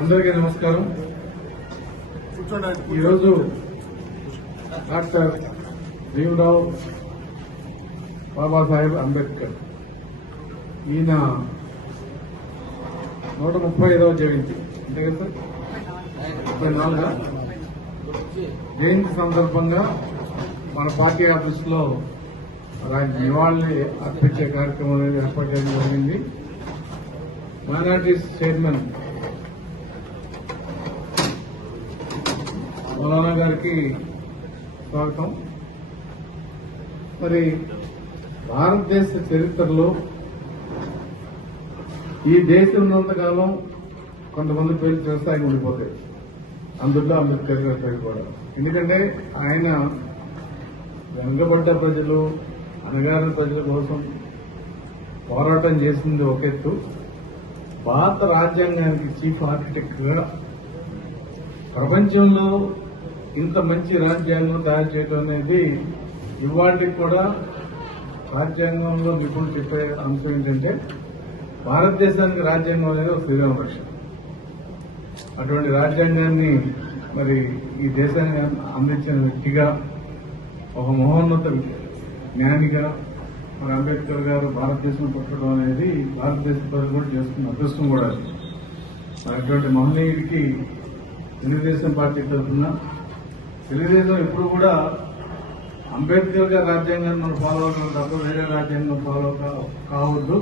అందరికీ నమస్కారం. ఈరోజు డాక్టర్ భీమరావు బాబాసాహెబ్ అంబేద్కర్. ఈయన నూట ముప్పై ఐదవ జయంతి. అంతే కదా ముప్పై నాలుగా? జయంతి సందర్భంగా మన పార్టీ ఆఫీసులో ఆయన నివాళులు అర్పించే కార్యక్రమం అనేది ఏర్పాటు చేయడం జరిగింది. మైనార్టీస్ చైర్మన్ మౌలానా గారికి స్వాగతం. మరి భారతదేశ చరిత్రలో ఈ దేశం ఉన్నంతకాలం కొంతమంది పేర్లు వ్యవసాయం ఉండిపోతాయి. అందులో అంబేద్కర్ గారి పేరు కూడా. ఎందుకంటే ఆయన వెనుకబడ్డ ప్రజలు అనగారిన ప్రజల కోసం పోరాటం చేసింది ఒక ఎత్తు. భారత రాజ్యాంగానికి చీఫ్ ఆర్కిటెక్ట్ ప్రపంచంలో ఇంత మంచి రాజ్యాంగం తయారు చేయడం అనేది ఇవాళకి కూడా రాజ్యాంగంలో నిపుణులు చెప్పే అంశం ఏంటంటే భారతదేశానికి రాజ్యాంగం అనేది ఒక శ్రీరామ రక్ష అటువంటి రాజ్యాంగాన్ని మరి ఈ దేశాన్ని అందించిన వ్యక్తిగా ఒక మహోన్నత జ్ఞానిగా మరి అంబేద్కర్ గారు భారతదేశం పుట్టడం అనేది భారతదేశ ప్రజలు కూడా చేసుకున్న అదృష్టం కూడా అటువంటి మహనీయుడికి తెలుగుదేశం పార్టీ తరఫున తెలుగుదేశం ఎప్పుడు కూడా అంబేద్కర్ గారి రాజ్యాంగాన్ని మనం ఫాలో అవడం తప్ప వేరే రాజ్యాంగం ఫాలో కా- కావద్దు.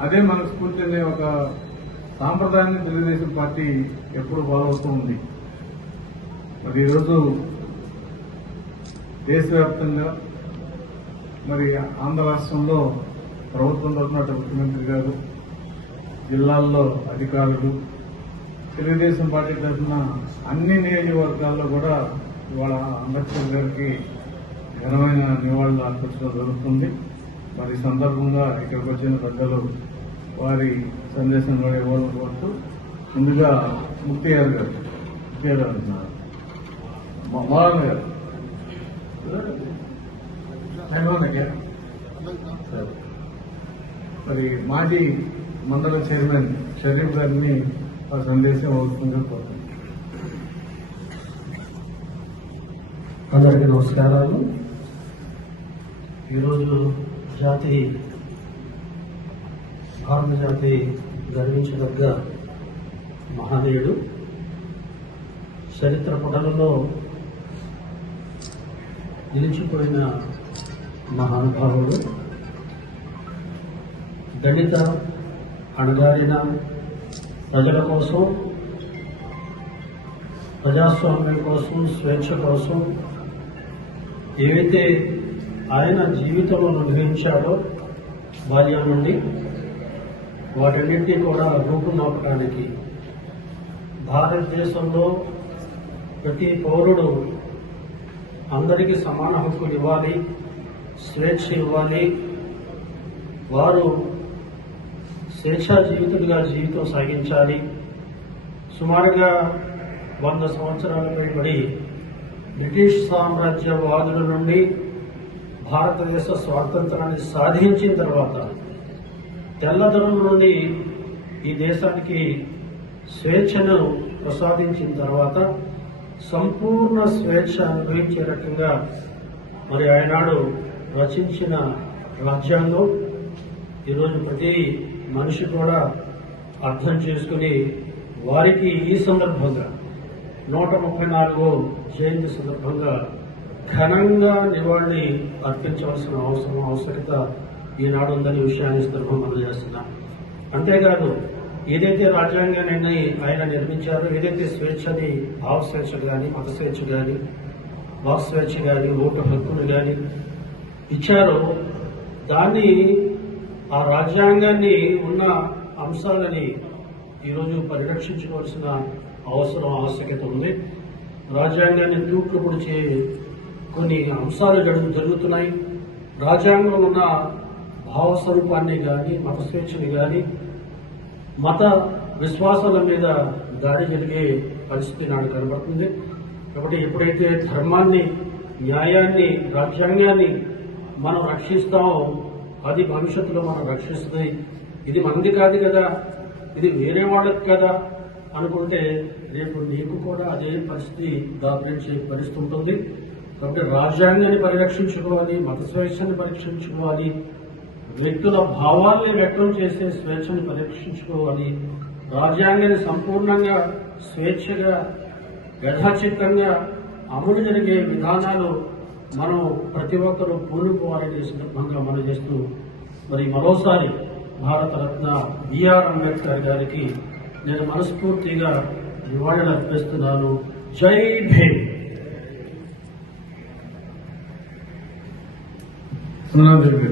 అదే మనకు స్ఫూర్తి అనే ఒక సాంప్రదాయాన్ని తెలుగుదేశం పార్టీ ఎప్పుడు ఫాలో అవుతూ ఉంది. మరి ఈరోజు దేశవ్యాప్తంగా మరి ఆంధ్ర రాష్ట్రంలో ప్రభుత్వం తరఫున అటు ముఖ్యమంత్రి గారు జిల్లాల్లో అధికారులు తెలుగుదేశం పార్టీ తరఫున అన్ని నియోజకవర్గాల్లో కూడా ఇవాళ అంబేద్కర్ గారికి ఘనమైన నివాళులు అర్పించడం జరుగుతుంది మరి సందర్భంగా ఇక్కడికి వచ్చిన పెద్దలు వారి సందేశం కూడా ఇవ్వాలని కోరుతూ ముందుగా ముక్తియార్ గారు ముక్తియార్ గారు ఉన్నారు. మా- మౌలానా గారు గారు. మరి మాజీ మండల చైర్మన్ షరీఫ్ గారిని ఆ సందేశం అవుతుందని కోరుతున్నాను అందరికీ నమస్కారాలు. ఈరోజు జాతి భారత జాతి గర్వించదగ్గ మహానీయుడు. చరిత్ర పుటలలో నిలిచిపోయిన మహానుభావుడు దళిత అణగారిన ప్రజల కోసం ప్రజాస్వామ్యం కోసం స్వేచ్ఛ కోసం ఏవైతే ఆయన జీవితంలో అనుభవించాడో బాల్యం నుండి వాటన్నింటినీ కూడా రూపుమాపడానికి భారతదేశంలో ప్రతి పౌరుడు అందరికీ సమాన హక్కులు ఇవ్వాలి. స్వేచ్ఛ ఇవ్వాలి. వారు స్వేచ్ఛా జీవితులుగా జీవితం సాగించాలి. సుమారుగా వంద సంవత్సరాల పైబడి బ్రిటిష్ సామ్రాజ్యవాదుల నుండి భారతదేశ స్వాతంత్రాన్ని సాధించిన తర్వాత తెల్లదనం నుండి ఈ దేశానికి స్వేచ్ఛను ప్రసాదించిన తర్వాత సంపూర్ణ స్వేచ్ఛ అనుభవించే రకంగా మరి ఆయనాడు రచించిన రాజ్యాంగం. ఈరోజు ప్రతి మనిషి కూడా అర్థం చేసుకుని వారికి ఈ సందర్భంగా నూట ముప్పై నాలుగో జయంతి సందర్భంగా ఘనంగా నివాళి అర్పించవలసిన అవసరం అవసరత ఈనాడు ఉందనే విషయాన్ని ఈ సందర్భంగా అందజేస్తున్నాం అంతేకాదు ఏదైతే రాజ్యాంగాన్ని ఆయన నిర్మించారో ఏదైతే స్వేచ్ఛని భావ స్వేచ్ఛ కానీ మత స్వేచ్ఛ కానీ వాక్ స్వేచ్ఛ కానీ ఓటు హక్కులు కానీ ఇచ్చారో. దాన్ని ఆ రాజ్యాంగాన్ని ఉన్న అంశాలని ఈరోజు పరిరక్షించుకోవాల్సిన అవసరం ఆవశ్యకత ఉంది. రాజ్యాంగాన్ని తూట్లు చే కొన్ని అంశాలు జరుగుతున్నాయి. రాజ్యాంగంలో ఉన్న భావస్వరూపాన్ని కానీ మత స్వేచ్ఛని కానీ మత విశ్వాసాల మీద దాడి జరిగే పరిస్థితి నాడు కనబడుతుంది. కాబట్టి ఎప్పుడైతే ధర్మాన్ని న్యాయాన్ని రాజ్యాంగాన్ని మనం రక్షిస్తాం. అది భవిష్యత్తులో మనం రక్షిస్తుంది. ఇది మంది కాదు కదా. ఇది వేరే వాళ్ళకి కదా. అనుకుంటే రేపు నీకు కూడా అదే పరిస్థితి దాపరించే పరిస్థితి ఉంటుంది కాబట్టి రాజ్యాంగాన్ని పరిరక్షించుకోవాలి మత స్వేచ్ఛని పరీక్షించుకోవాలి వ్యక్తుల భావాల్ని వ్యక్తం చేసే స్వేచ్ఛని పరీక్షించుకోవాలి రాజ్యాంగాన్ని సంపూర్ణంగా స్వేచ్ఛగా యథాచిత్తంగా అమలు జరిగే విధానాలు మనం ప్రతి ఒక్కరూ పూనుకోవాలని సందర్భంగా మనం చేస్తూ మరి మరోసారి భారతరత్న బిఆర్ అంబేద్కర్ గారికి నేను మనస్ఫూర్తిగా నివాళులు అర్పిస్తున్నాను. జై భీమ్! సునాదేవి